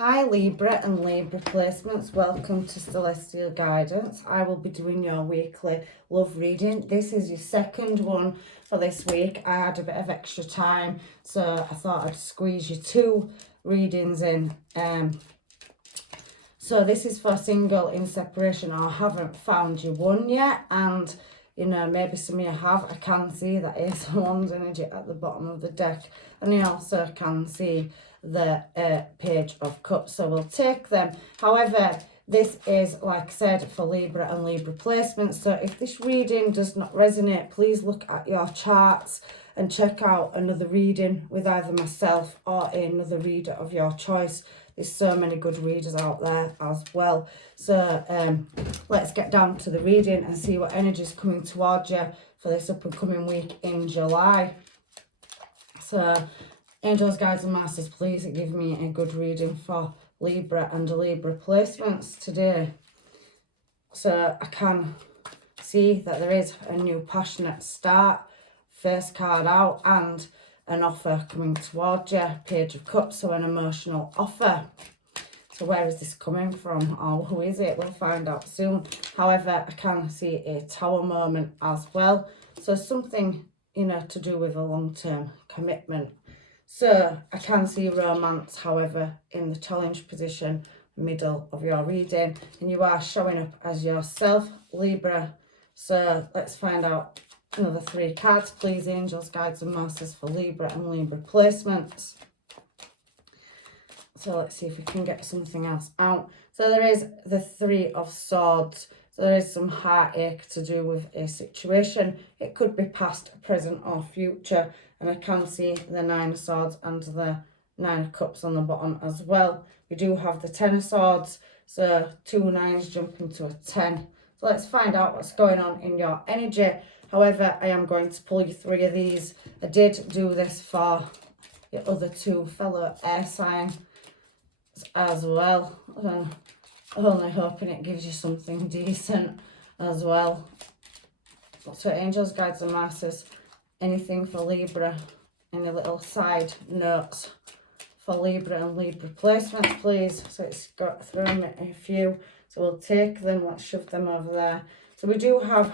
Hi Libra and Libra placements, welcome to Celestial Guidance. I will be doing your weekly love reading. This is your second one for this week. I had a bit of extra time, so I thought I'd squeeze you two readings in. So this is for single in separation or haven't found your one yet, and you know, maybe some of you have. I can see that Ace of Wands energy at the bottom of the deck, and I also can see the Page of Cups, so we'll take them. However, this is, like I said, for Libra and Libra placements, so if this reading does not resonate, please look at your charts and check out another reading with either myself or another reader of your choice. There's so many good readers out there as well. So let's get down to the reading and see what energy is coming towards you for this up and coming week in July. So angels, guides and masters, please give me a good reading for Libra and Libra placements today. So I can see that there is a new passionate start, first card out, and an offer coming towards you, Page of Cups, so an emotional offer. So where is this coming from, or who is it? We'll find out soon. However, I can see a Tower moment as well, so something, you know, to do with a long-term commitment. So I can see romance, however, in the challenge position, middle of your reading, and you are showing up as yourself, Libra. So let's find out another three cards, please, angels, guides and masters, for Libra and Libra placements. So let's see if we can get something else out. So there is the Three of Swords. So there is some heartache to do with a situation. It could be past, present or future. And I can see the Nine of Swords and the Nine of Cups on the bottom as well. We do have the Ten of Swords. So two nines jump into a 10. So let's find out what's going on in your energy. However, I am going to pull you three of these. I did do this for the other two fellow air signs as well. I'm only hoping it gives you something decent as well. So angels, guides and masters, anything for Libra, any little side notes for Libra and Libra placements, please. So it's got thrown me a few, so we'll take them, let's shove them over there. So we do have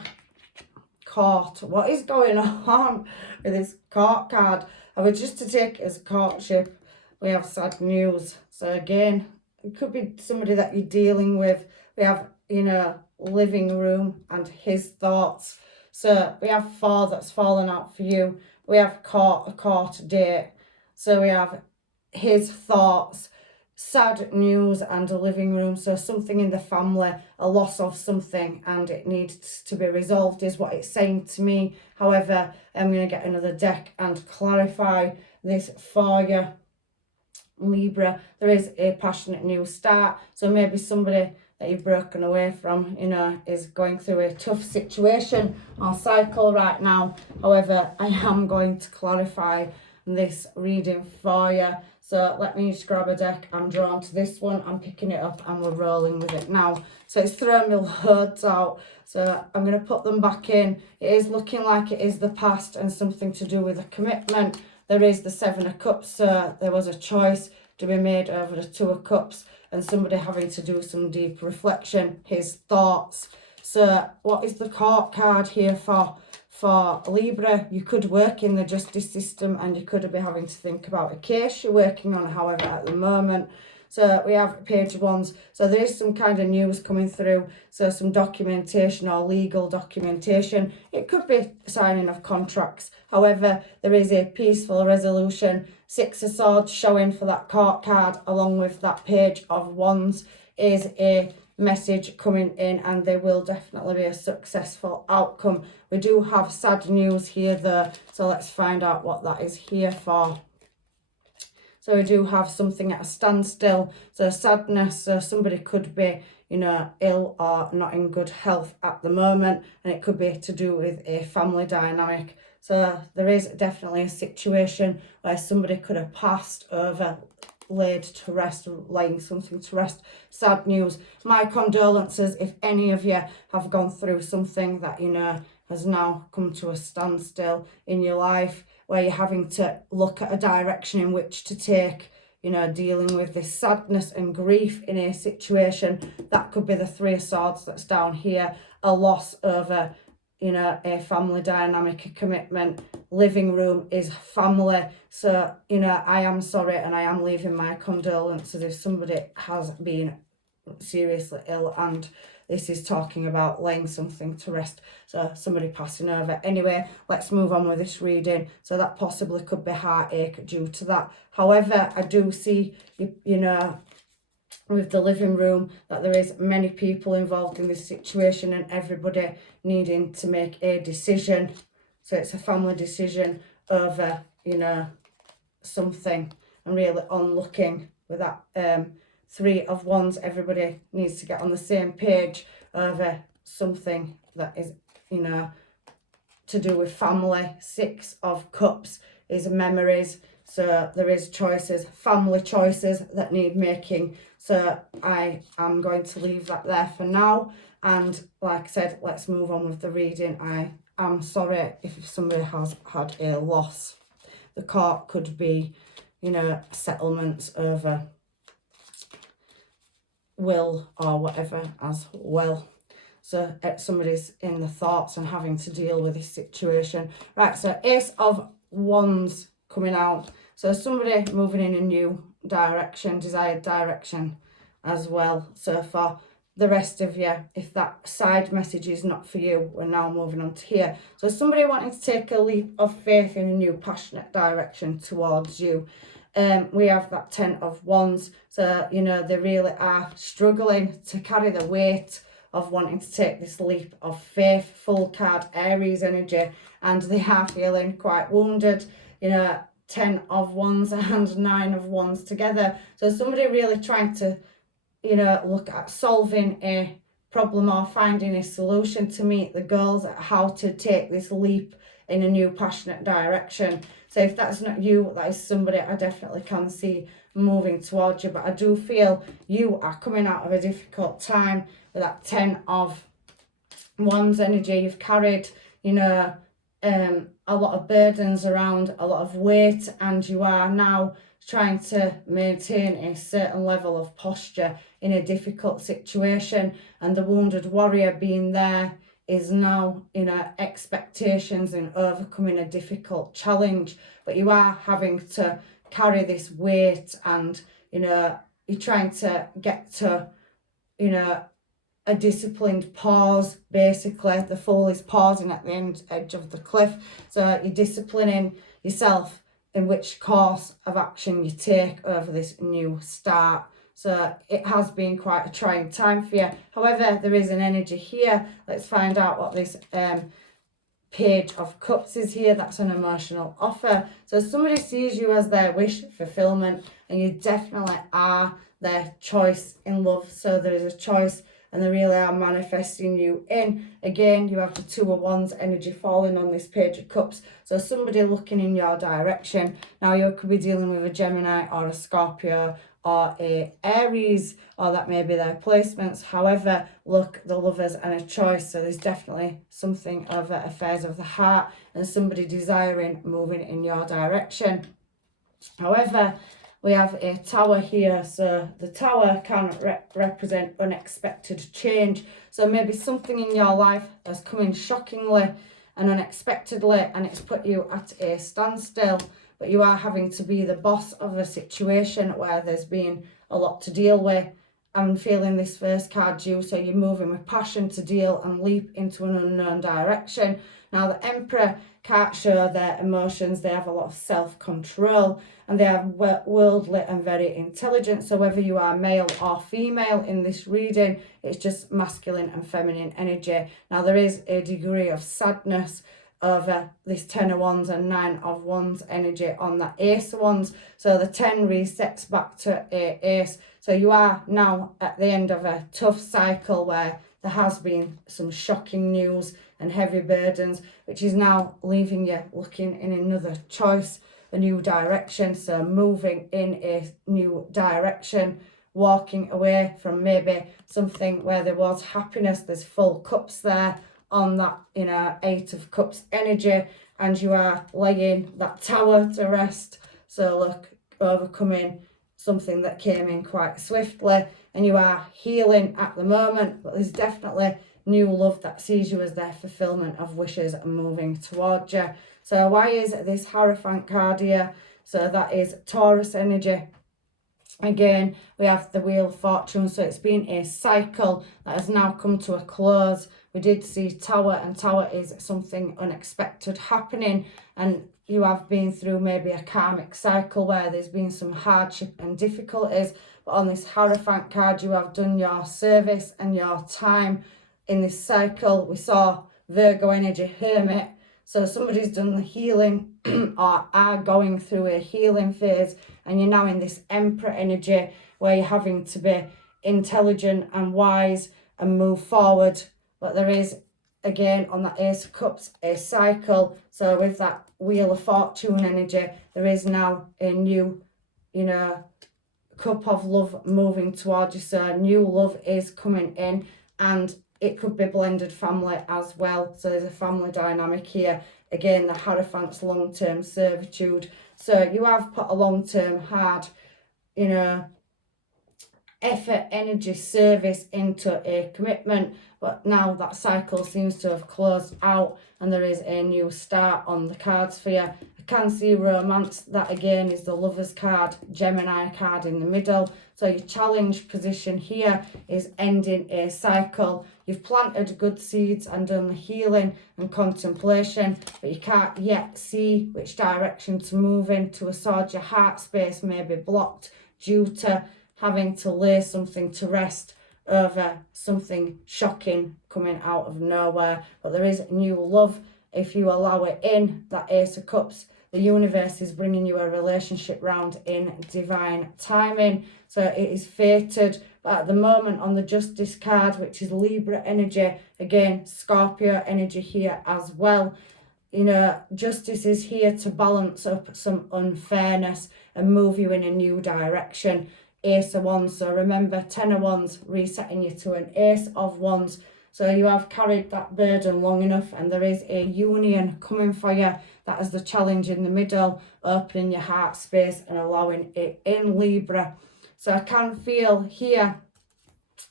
Court. What is going on with this Court card? I would just to take it as courtship. We have sad news. So again, it could be somebody that you're dealing with. We have, you know, living room and his thoughts. So we have four that's fallen out for you. We have court, a court date. So we have his thoughts, sad news and a living room. So something in the family, a loss of something, and it needs to be resolved is what it's saying to me. However, I'm going to get another deck and clarify this for you, Libra. There is a passionate new start. So maybe somebody that you've broken away from, you know, is going through a tough situation or cycle right now. However, I am going to clarify this reading for you. So let me just grab a deck. I'm drawn to this one. I'm picking it up and we're rolling with it now. So it's thrown me loads out. So I'm going to put them back in. It is looking like it is the past and something to do with a commitment. There is the Seven of Cups. So there was a choice to be made over the Two of Cups and somebody having to do some deep reflection, his thoughts. So what is the Court card here for? For Libra, you could work in the justice system and you could be having to think about a case you're working on, however, at the moment. So we have Page of Wands. So there is some kind of news coming through. So some documentation or legal documentation. It could be signing of contracts. However, there is a peaceful resolution. Six of Swords showing for that Court card, along with that Page of Wands, is a message coming in, and there will definitely be a successful outcome. We do have sad news here though, so let's find out what that is here for. So we do have something at a standstill, so sadness. So somebody could be, you know, ill or not in good health at the moment, and it could be to do with a family dynamic. So there is definitely a situation where somebody could have passed over, laid to rest, laying something to rest. Sad news. My condolences if any of you have gone through something that, you know, has now come to a standstill in your life, where you're having to look at a direction in which to take you know, dealing with this sadness and grief in a situation. That could be the Three of Swords that's down here, a loss over, you know, a family dynamic, a commitment. Living room is family. So, you know, I am sorry and I am leaving my condolences if somebody has been seriously ill, and this is talking about laying something to rest, so somebody passing over. Anyway, let's move on with this reading. So that possibly could be heartache due to that. However, I do see, you know, with the living room, that there is many people involved in this situation and everybody needing to make a decision. So it's a family decision over, you know, something. I'm really on looking with that Three of Wands. Everybody needs to get on the same page over something that is, you know, to do with family. Six of Cups is memories. So there is choices, family choices that need making. So I am going to leave that there for now. And like I said, let's move on with the reading. I am sorry if somebody has had a loss. The court could be, you know, settlements over will or whatever as well. So somebody's in the thoughts and having to deal with this situation. Right, so Ace of Wands coming out. So somebody moving in a new direction, desired direction as well. So for the rest of you, if that side message is not for you, we're now moving on to here. So somebody wanting to take a leap of faith in a new passionate direction towards you. We have that Ten of Wands. So, you know, they really are struggling to carry the weight of wanting to take this leap of faith. Full card, Aries energy, and they are feeling quite wounded. You know, 10 of Wands and 9 of Wands together. So somebody really trying to, you know, look at solving a problem or finding a solution to meet the goals at how to take this leap in a new passionate direction. So if that's not you, that is somebody I definitely can see moving towards you. But I do feel you are coming out of a difficult time with that 10 of Wands energy. You've carried, you know, a lot of burdens around, a lot of weight, and you are now trying to maintain a certain level of posture in a difficult situation. And the wounded warrior being there is now, you know, expectations and overcoming a difficult challenge. But you are having to carry this weight, and, you know, you're trying to get to, you know, a disciplined pause. Basically, the Fool is pausing at the edge of the cliff. So you're disciplining yourself in which course of action you take over this new start. So it has been quite a trying time for you. However, there is an energy here. Let's find out what this Page of Cups is here. That's an emotional offer. So somebody sees you as their wish fulfillment, and you definitely are their choice in love. So there is a choice, and they really are manifesting you in. Again, you have the Two of Wands energy falling on this Page of Cups. So somebody looking in your direction. Now you could be dealing with a Gemini or a Scorpio or a Aries, or that may be their placements. However, look, the Lovers and a choice. So there's definitely something of affairs of the heart and somebody desiring moving in your direction. However, we have a Tower here. So the Tower can represent unexpected change. So maybe something in your life has come in shockingly and unexpectedly, and it's put you at a standstill. But you are having to be the boss of a situation where there's been a lot to deal with. I'm feeling this first card due, so you're moving with passion to deal and leap into an unknown direction. Now the Emperor can't show their emotions. They have a lot of self-control, and they are worldly and very intelligent. So whether you are male or female in this reading, it's just masculine and feminine energy. Now there is a degree of sadness over this 10 of Wands and 9 of Wands energy on that Ace of Wands. So the 10 resets back to a Ace. So you are now at the end of a tough cycle where there has been some shocking news and heavy burdens, which is now leaving you looking in another choice, a new direction. So moving in a new direction, walking away from maybe something where there was happiness. There's full cups there on that, you know, 8 of Cups energy, and you are laying that Tower to rest. So look, overcoming something that came in quite swiftly, and you are healing at the moment, but there's definitely new love that sees you as their fulfillment of wishes and moving towards you. So why is this Hierophant card here? So that is Taurus energy. Again, we have the Wheel of Fortune, so it's been a cycle that has now come to a close. We did see Tower, and Tower is something unexpected happening, and you have been through maybe a karmic cycle where there's been some hardship and difficulties, but on this Hierophant card you have done your service and your time in this cycle. We saw Virgo energy, Hermit, so somebody's done the healing or are going through a healing phase, and you're now in this Emperor energy where you're having to be intelligent and wise and move forward. But there is, again, on that Ace of Cups, a cycle. So with that Wheel of Fortune energy, there is now a new, cup of love moving towards you. So new love is coming in, and it could be blended family as well. So there's a family dynamic here. Again, the Hierophant's long-term servitude. So you have put a long-term hard, effort, energy, service into a commitment, but now that cycle seems to have closed out and there is a new start on the cards for you. I can see romance. That again is the Lovers card, Gemini card in the middle. So your challenge position here is ending a cycle. You've planted good seeds and done the healing and contemplation, but you can't yet see which direction to move in. To a sword, your heart space may be blocked due to having to lay something to rest over something shocking coming out of nowhere. But there is new love if you allow it in. That Ace of Cups, the universe is bringing you a relationship round in divine timing. So it is fated. But at the moment on the Justice card, which is Libra energy, again, Scorpio energy here as well. Justice is here to balance up some unfairness and move you in a new direction. Ace of Wands, so remember 10 of Wands resetting you to an Ace of Wands. So you have carried that burden long enough, and there is a union coming for you. That is the challenge in the middle, opening your heart space and allowing it in, Libra. So I can feel here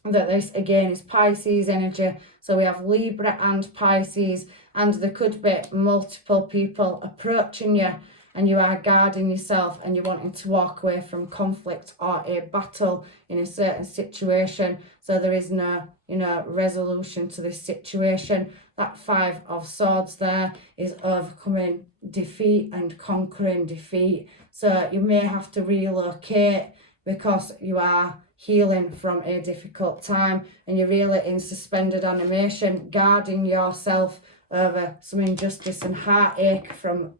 that this again is Pisces energy. So we have Libra and Pisces, and there could be multiple people approaching you, and you are guarding yourself and you're wanting to walk away from conflict or a battle in a certain situation. So there is no, resolution to this situation. That Five of Swords there is overcoming defeat and conquering defeat. So you may have to relocate because you are healing from a difficult time, and you're really in suspended animation, guarding yourself over some injustice and heartache from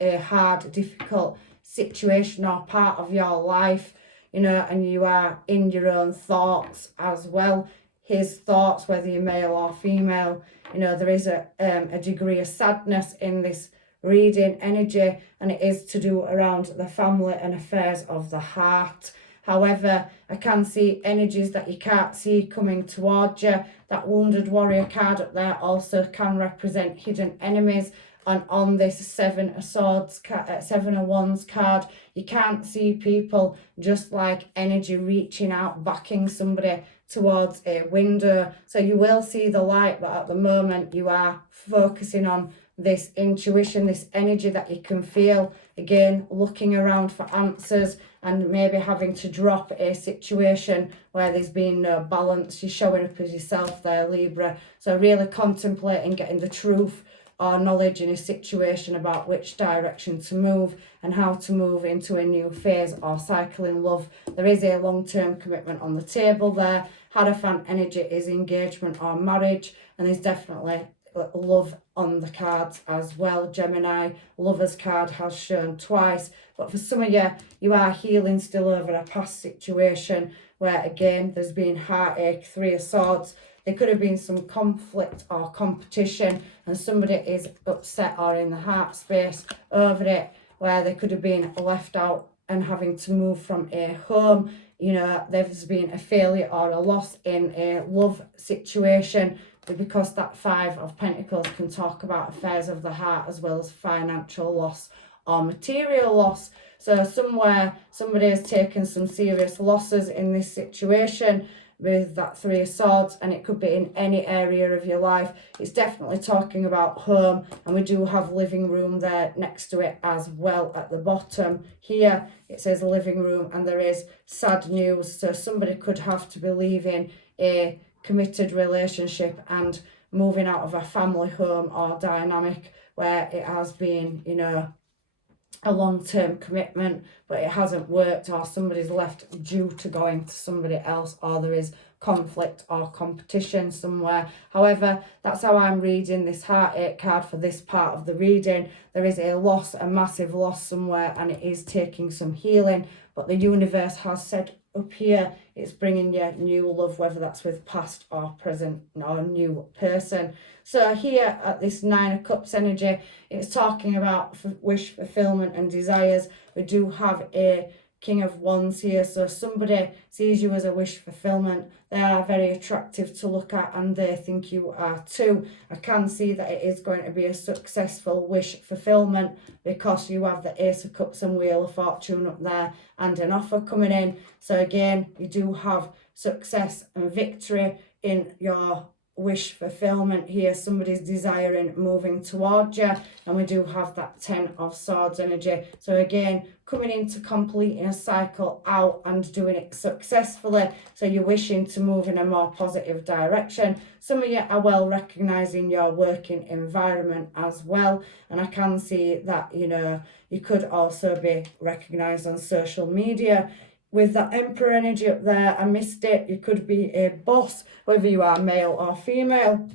a hard, difficult situation or part of your life, and you are in your own thoughts as well. His thoughts, whether you're male or female, there is a degree of sadness in this reading energy, and it is to do around the family and affairs of the heart. However, I can see energies that you can't see coming towards you. That Wounded Warrior card up there also can represent hidden enemies. And on this Seven of Swords, Seven of Wands card, you can't see people, just like energy reaching out, backing somebody towards a window. So you will see the light, but at the moment you are focusing on this intuition, this energy that you can feel. Again, looking around for answers and maybe having to drop a situation where there's been no balance. You're showing up as yourself there, Libra. So really contemplating getting the truth or knowledge in a situation about which direction to move and how to move into a new phase or cycle in love. There is a long-term commitment on the table there. Hierophant energy is engagement or marriage, and there's definitely love on the cards as well. Gemini, Lover's card has shown twice, but for some of you, you are healing still over a past situation where again there's been heartache. Three of Swords, there could have been some conflict or competition, and somebody is upset or in the heart space over it, where they could have been left out and having to move from a home. There's been a failure or a loss in a love situation, because that Five of Pentacles can talk about affairs of the heart as well as financial loss or material loss. So somewhere somebody has taken some serious losses in this situation with that Three of Swords, and it could be in any area of your life. It's definitely talking about home, and we do have living room there next to it as well at the bottom. Here it says living room, and there is sad news. So somebody could have to be leaving a committed relationship and moving out of a family home or dynamic where it has been, you know, a long-term commitment, but it hasn't worked, or somebody's left due to going to somebody else, or there is conflict or competition somewhere. However, that's how I'm reading this heartache card for this part of the reading. There is a loss, a massive loss somewhere, and it is taking some healing, but the universe has said up here it's bringing you new love, whether that's with past or present or new person. So here at this Nine of Cups energy, it's talking about wish fulfillment and desires. We do have a King of Wands here, so somebody sees you as a wish fulfillment. They are very attractive to look at, and they think you are too. I can see that it is going to be a successful wish fulfillment because you have the Ace of Cups and Wheel of Fortune up there and an offer coming in. So again, you do have success and victory in your wish fulfillment here. Somebody's desiring moving towards you, and we do have that Ten of Swords energy. So again, coming into completing a cycle out and doing it successfully. So you're wishing to move in a more positive direction. Some of you are well recognizing your working environment as well, and I can see that, you know, you could also be recognized on social media. With that Emperor energy up there, I missed it. You could be a boss, whether you are male or female.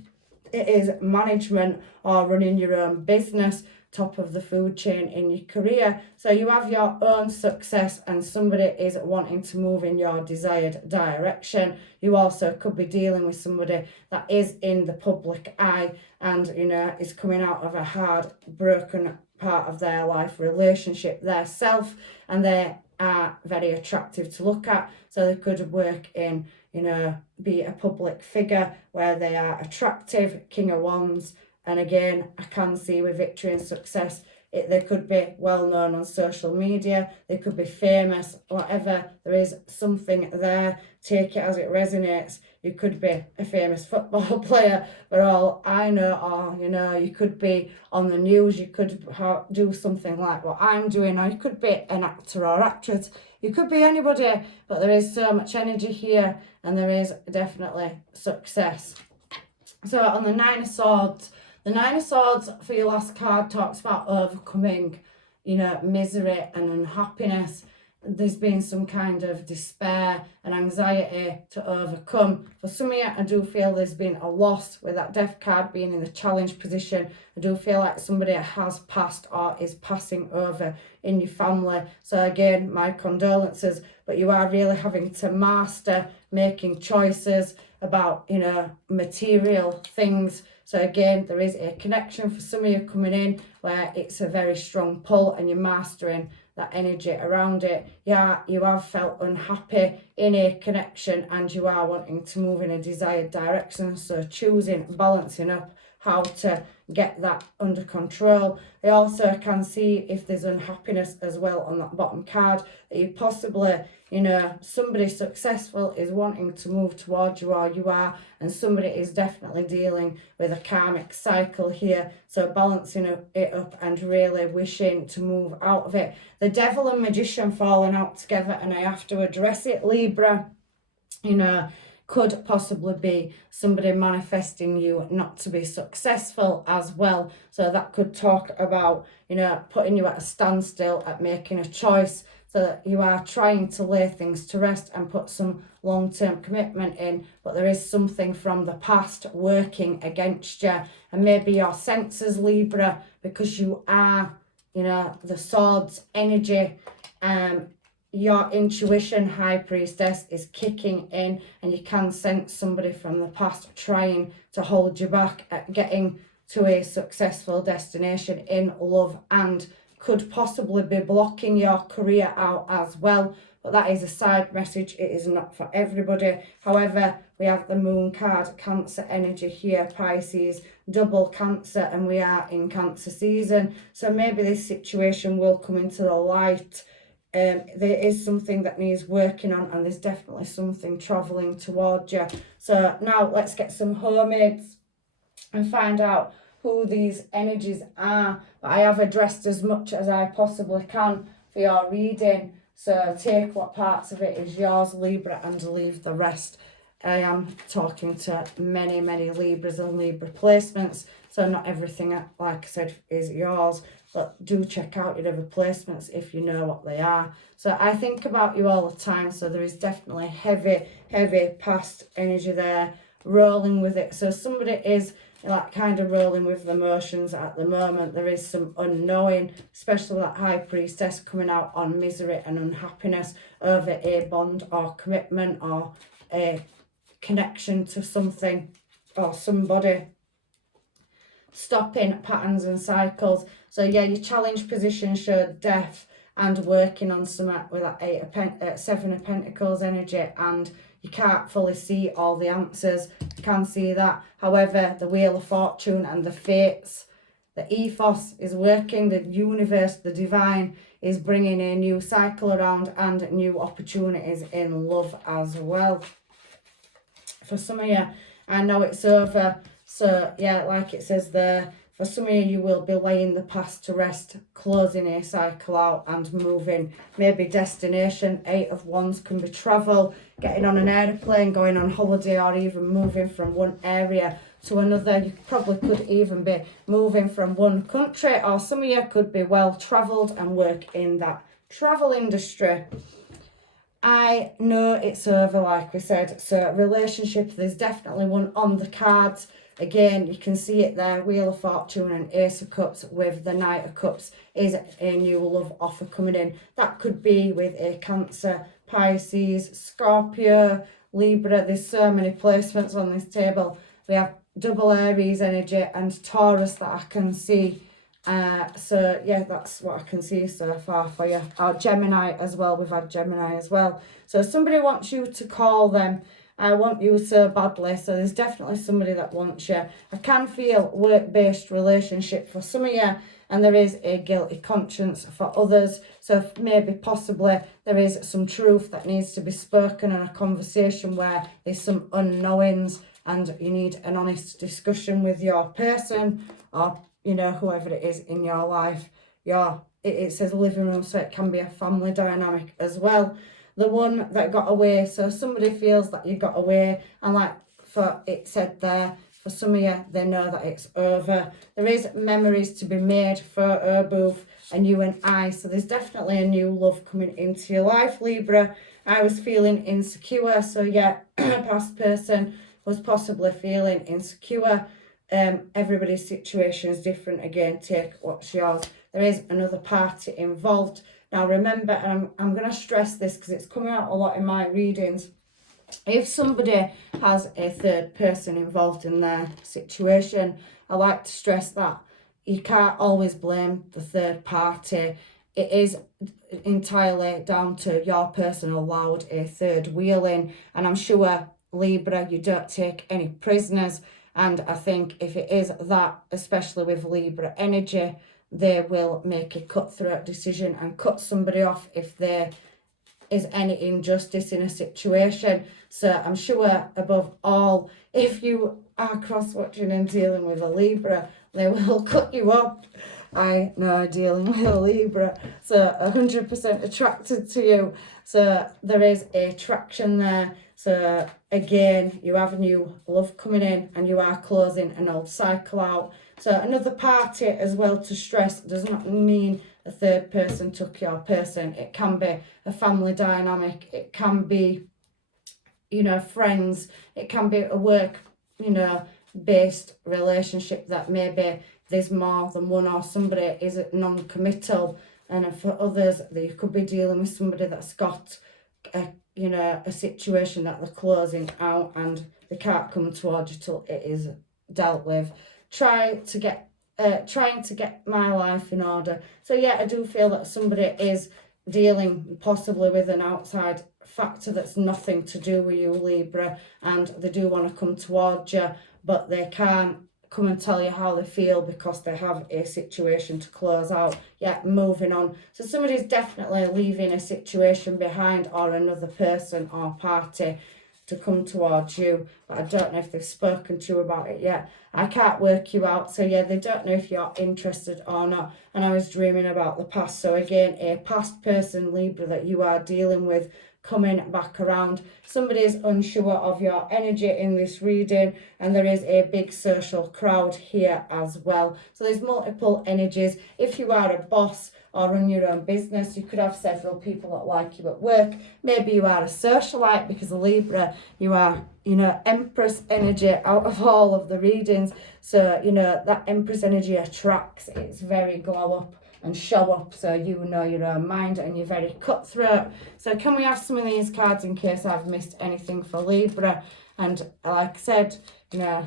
It is management or running your own business, top of the food chain in your career. So you have your own success, and somebody is wanting to move in your desired direction. You also could be dealing with somebody that is in the public eye and, you know, is coming out of a hard, broken part of their life relationship, their self, and they are very attractive to look at. So they could work in, you know, be a public figure where they are attractive, King of Wands. And again, I can see with victory and success, they could be well known on social media, they could be famous, whatever. There is something there. Take it as it resonates. You could be a famous football player for all I know, or, you know, you could be on the news. You could do something like what I'm doing, or you could be an actor or actress. You could be anybody, but there is so much energy here, and there is definitely success. So on the Nine of Swords, the Nine of Swords for your last card talks about overcoming, you know, misery and unhappiness. There's been some kind of despair and anxiety to overcome. For some of you, I do feel there's been a loss with that Death card being in the challenge position. I do feel like somebody has passed or is passing over in your family. So again, my condolences, but you are really having to master making choices about, you know, material things. So again, there is a connection for some of you coming in where it's a very strong pull, and you're mastering that energy around it. Yeah, you have felt unhappy in a connection, and you are wanting to move in a desired direction. So choosing, balancing up how to get that under control. I also can see if there's unhappiness as well on that bottom card, that you possibly, you know, somebody successful is wanting to move towards you, or you are, and somebody is definitely dealing with a karmic cycle here. So balancing it up and really wishing to move out of it. The Devil and Magician falling out together, and I have to address it, Libra. You know, could possibly be somebody manifesting you not to be successful as well. So that could talk about, you know, putting you at a standstill at making a choice, so that you are trying to lay things to rest and put some long-term commitment in, but there is something from the past working against you. And maybe your senses, Libra, because you are, you know, the Swords energy, your intuition, High Priestess, is kicking in, and you can sense somebody from the past trying to hold you back at getting to a successful destination in love, and could possibly be blocking your career out as well. But that is a side message. It is not for everybody. However, we have the Moon card, Cancer energy here, Pisces, double Cancer, and we are in Cancer season. So maybe this situation will come into the light there is something that needs working on, and there's definitely something travelling towards you. So now let's get some homemades and find out who these energies are. But I have addressed as much as I possibly can for your reading, so take what parts of it is yours, Libra, and leave the rest. I am talking to many Libras and Libra placements, so not everything, like I said, is yours, but do check out your other placements if you know what they are. So I think about you all the time, so there is definitely heavy past energy there, rolling with it. So somebody is like kind of rolling with the emotions at the moment. There is some unknowing, especially that High Priestess coming out on misery and unhappiness over a bond or commitment or a connection to something or somebody. Stopping patterns and cycles. So yeah, your challenge position showed death and working on some with that Seven of Pentacles energy, and you can't fully see all the answers. You can see that. However, the Wheel of Fortune and the fates, the ethos is working. The universe, the divine, is bringing a new cycle around and new opportunities in love as well. For some of you, I know it's over. So yeah, like it says there, for some of you, you will be laying the past to rest, closing a cycle out and moving. Maybe destination. 8 of Wands can be travel, getting on an airplane, going on holiday, or even moving from one area to another. You probably could even be moving from one country, or some of you could be well travelled and work in that travel industry. I know it's over, like we said. So relationship, there's definitely one on the cards. Again, you can see it there, Wheel of Fortune and Ace of Cups with the Knight of Cups is a new love offer coming in. That could be with a Cancer, Pisces, Scorpio, Libra. There's so many placements on this table. We have double Aries energy and Taurus that I can see. So yeah, that's what I can see so far for you. Or Gemini as well, we've had Gemini as well. So somebody wants you to call them. I want you so badly, so there's definitely somebody that wants you. I can feel work-based relationship for some of you, and there is a guilty conscience for others. So maybe possibly there is some truth that needs to be spoken in a conversation where there's some unknowings and you need an honest discussion with your person, or you know, whoever it is in your life. It says living room, so it can be a family dynamic as well. The one that got away, so somebody feels that you got away, and like for it said there, for some of you, they know that it's over. There is memories to be made for both and you and I, so there's definitely a new love coming into your life, Libra. I was feeling insecure, so yeah, a past person was possibly feeling insecure. Everybody's situation is different. Again, take what's yours. There is another party involved. Now remember, and I'm going to stress this because it's coming out a lot in my readings, if somebody has a third person involved in their situation, I like to stress that you can't always blame the third party. It is entirely down to your person allowed a third wheel in, and I'm sure, Libra, you don't take any prisoners. And I think if it is that, especially with Libra energy, they will make a cutthroat decision and cut somebody off if there is any injustice in a situation. So I'm sure above all, if you are cross-watching and dealing with a Libra, they will cut you off. I know, dealing with a Libra, so 100% attracted to you. So there is a attraction there. So again, you have a new love coming in and you are closing an old cycle out. So another party as well to stress does not mean a third person took your person. It can be a family dynamic. It can be, you know, friends. It can be a work, you know, based relationship that maybe there's more than one, or somebody is non-committal. And for others, you could be dealing with somebody that's got a situation that they're closing out and they can't come towards you till it is dealt with. Trying to get my life in order. So yeah, I do feel that somebody is dealing possibly with an outside factor that's nothing to do with you, Libra, and they do want to come towards you, but they can't come and tell you how they feel because they have a situation to close out. Yeah, moving on. So somebody's definitely leaving a situation behind, or another person or party to come towards you, but I don't know if they've spoken to you about it yet. I can't work you out, so yeah, they don't know if you're interested or not. And I was dreaming about the past, so again, a past person, Libra, that you are dealing with coming back around. Somebody is unsure of your energy in this reading, and there is a big social crowd here as well. So there's multiple energies. If you are a boss or run your own business, you could have several people that like you at work. Maybe you are a socialite, because a Libra, you are, you know, Empress energy out of all of the readings. So, you know, that Empress energy attracts. It's very glow up and show up, so you know your own mind, and you're very cutthroat. So can we have some of these cards in case I've missed anything for Libra? And like I said, you know,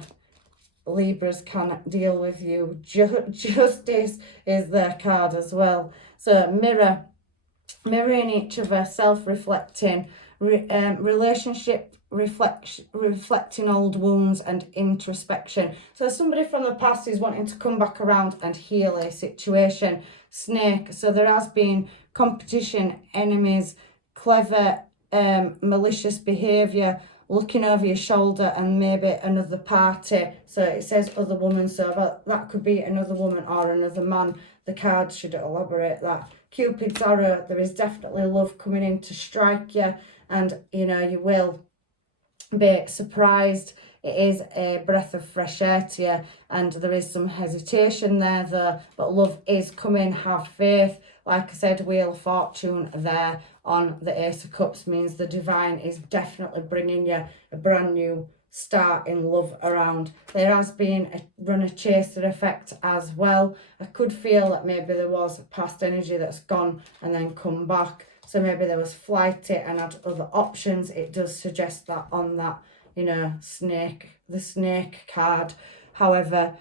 Libras can deal with you. Justice is their card as well. So mirroring each other, self-reflecting, relationship reflecting old wounds and introspection. So somebody from the past is wanting to come back around and heal a situation. Snake, so there has been competition, enemies, clever, malicious behaviour, looking over your shoulder, and maybe another party. So it says other woman, so that could be another woman or another man. The card should elaborate that. Cupid's arrow, there is definitely love coming in to strike you, and you know, you will be surprised. It is a breath of fresh air to you, and there is some hesitation there though, but love is coming. Have faith. Like I said, Wheel of Fortune there on the Ace of Cups means the divine is definitely bringing you a brand new start in love around. There has been a runner chaser effect as well. I could feel that maybe there was past energy that's gone and then come back. So maybe there was flighty and had other options. It does suggest that on that, you know, the snake card. However,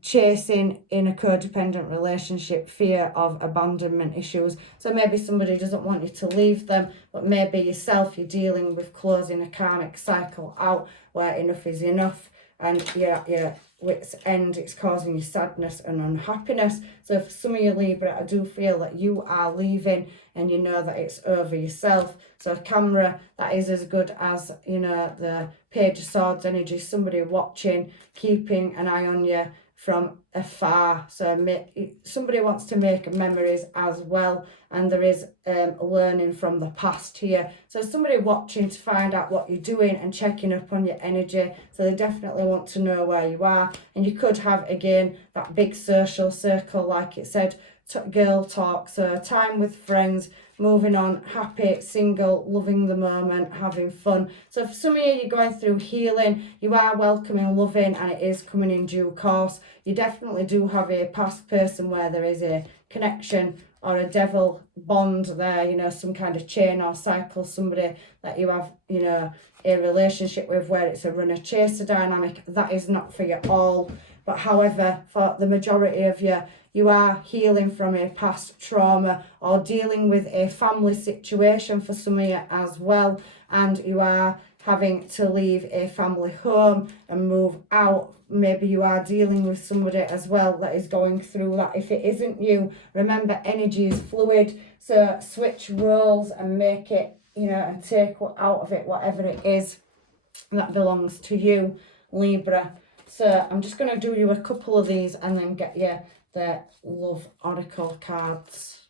chasing in a codependent relationship, fear of abandonment issues. So maybe somebody doesn't want you to leave them, but maybe yourself, you're dealing with closing a karmic cycle out where enough is enough, and yeah, wit's end, it's causing you sadness and unhappiness. So for some of you Libra, I do feel that you are leaving and you know that it's over yourself. So a camera, that is as good as, you know, the Page of Swords energy, somebody watching, keeping an eye on you from afar. So somebody wants to make memories as well, and there is learning from the past here. So somebody watching to find out what you're doing and checking up on your energy. So they definitely want to know where you are. And you could have, again, that big social circle, like it said, girl talk. So time with friends, moving on, happy, single, loving the moment, having fun. So for some of you, you're going through healing, you are welcoming, loving, and it is coming in due course. You definitely do have a past person where there is a connection or a devil bond there, you know, some kind of chain or cycle, somebody that you have, you know, a relationship with where it's a runner chaser dynamic. That is not for you all. But however, for the majority of you, you are healing from a past trauma or dealing with a family situation for some of you as well. And you are having to leave a family home and move out. Maybe you are dealing with somebody as well that is going through that. If it isn't you, remember, energy is fluid. So switch roles and make it, you know, and take out of it whatever it is that belongs to you, Libra. So I'm just going to do you a couple of these and then get you the love oracle cards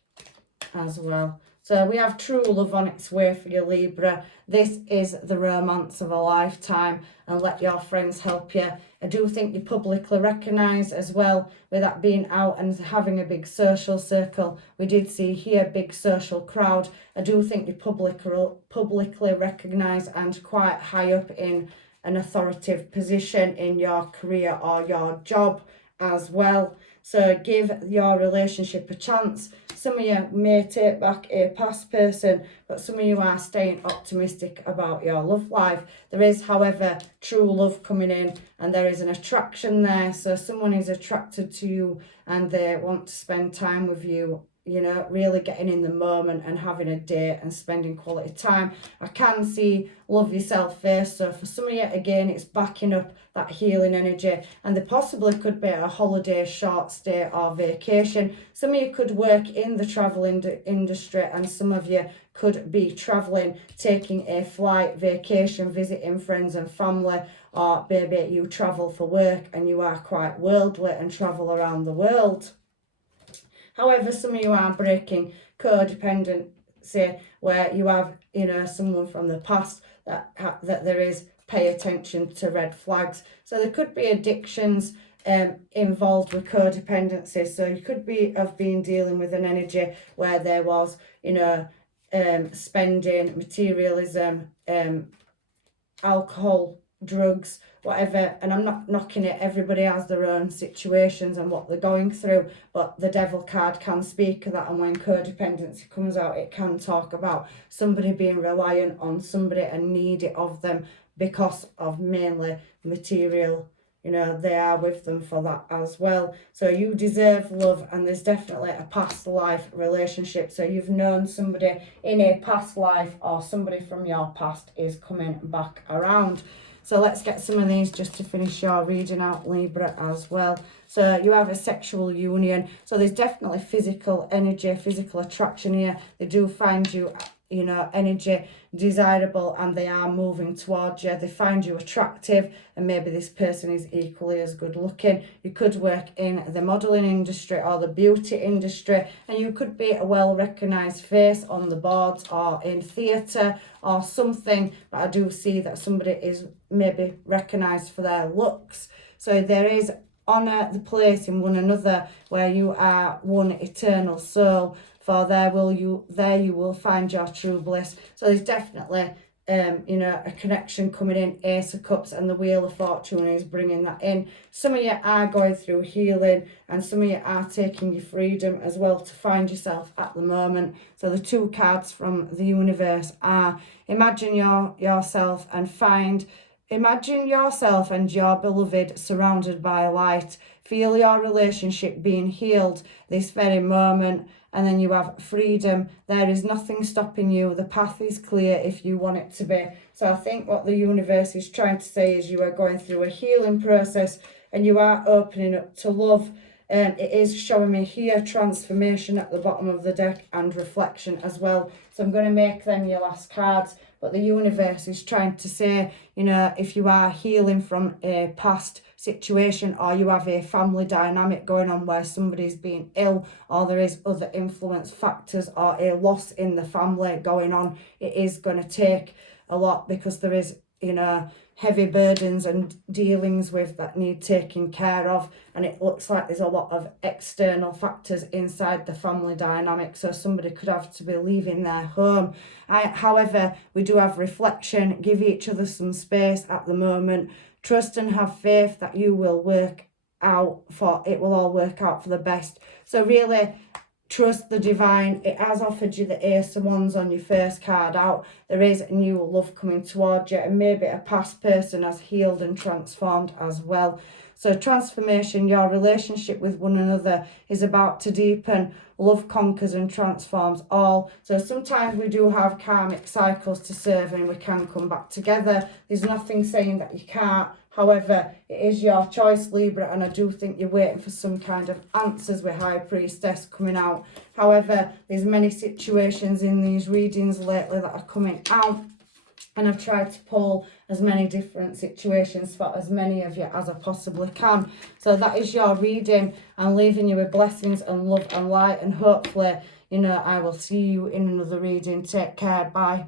as well. So we have true love on its way for you, Libra. This is the romance of a lifetime, and let your friends help you. I do think you're publicly recognised as well, with that being out and having a big social circle. We did see here, big social crowd. I do think you're publicly recognised and quite high up in an authoritative position in your career or your job as well. So give your relationship a chance. Some of you may take back a past person, but some of you are staying optimistic about your love life. There is, however, true love coming in, and there is an attraction there. So someone is attracted to you and they want to spend time with you, you know, really getting in the moment and having a date and spending quality time. I can see love yourself first. So for some of you, again, it's backing up that healing energy, and there possibly could be a holiday, short stay or vacation. Some of you could work in the travel industry, and some of you could be traveling, taking a flight, vacation, visiting friends and family, or maybe you travel for work and you are quite worldly and travel around the world. However, some of you are breaking codependency, where you have, you know, someone from the past that there is pay attention to red flags. So there could be addictions involved with codependency. So you could have been dealing with an energy where there was, you know, spending, materialism, alcohol, drugs, whatever. And I'm not knocking it, everybody has their own situations and what they're going through, but the devil card can speak of that. And when codependency comes out, it can talk about somebody being reliant on somebody and needy of them because of mainly material. You know, they are with them for that as well. So you deserve love, and there's definitely a past life relationship. So you've known somebody in a past life, or somebody from your past is coming back around. So let's get some of these just to finish your reading out, Libra, as well. So you have a sexual union. So there's definitely physical energy, physical attraction here. They do find you, you know, energy desirable, and they are moving towards you. They find you attractive, and maybe this person is equally as good looking. You could work in the modelling industry or the beauty industry, and you could be a well recognised face on the boards or in theatre or something. But I do see that somebody is maybe recognised for their looks. So there is honour the place in one another, where you are one eternal soul. For there you will find your true bliss. So there's definitely you know, a connection coming in. Ace of Cups and the Wheel of Fortune is bringing that in. Some of you are going through healing, and some of you are taking your freedom as well to find yourself at the moment. So the two cards from the universe are imagine yourself and your beloved surrounded by light. Feel your relationship being healed this very moment. And then you have freedom. There is nothing stopping you. The path is clear if you want it to be. So I think what the universe is trying to say is you are going through a healing process, and you are opening up to love. It is showing me here transformation at the bottom of the deck, and reflection as well. So I'm going to make them your last cards. But the universe is trying to say, you know, if you are healing from a past situation, or you have a family dynamic going on where somebody's been ill, or there is other influence factors or a loss in the family going on, it is going to take a lot, because there is, you know, heavy burdens and dealings with that need taking care of, and it looks like there's a lot of external factors inside the family dynamic. So somebody could have to be leaving their home. However, we do have reflection. Give each other some space at the moment. Trust and have faith that you will work out for it will all work out for the best. So really trust the divine. It has offered you the Ace of Wands on your first card out. There is new love coming towards you, and maybe a past person has healed and transformed as well. So transformation, your relationship with one another is about to deepen. Love conquers and transforms all. So sometimes we do have karmic cycles to serve, and we can come back together. There's nothing saying that you can't. However, it is your choice, Libra, and I do think you're waiting for some kind of answers with High Priestess coming out. However, there's many situations in these readings lately that are coming out, and I've tried to pull as many different situations for as many of you as I possibly can. So that is your reading. I'm leaving you with blessings and love and light, and hopefully, you know, I will see you in another reading. Take care. Bye.